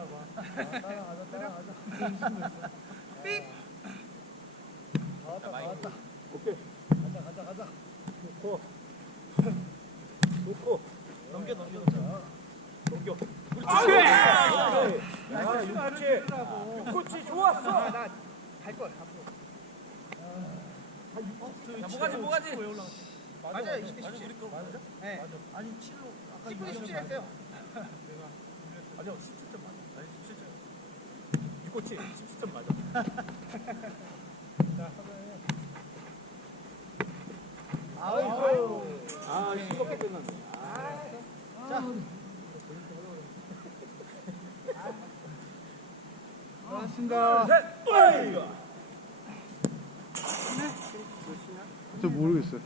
봐. 따라가자. 삑. 나왔다. 오케이. 가자. 놓고. 넘겨. 넘겨. 그렇지. 그렇지, 좋았어. 나갈 거야. 뭐가지? 맞아요. 20대 17. 맞아? 네. 맞아. 아니 7로 아까 10분에 17 했어요. 아니요, 17점 맞아. 아니, 17점. 6코치 17점 맞아. 자, 아이고. 싱겁게 끝났네. 자. 고맙습니다. 저 모르겠어요.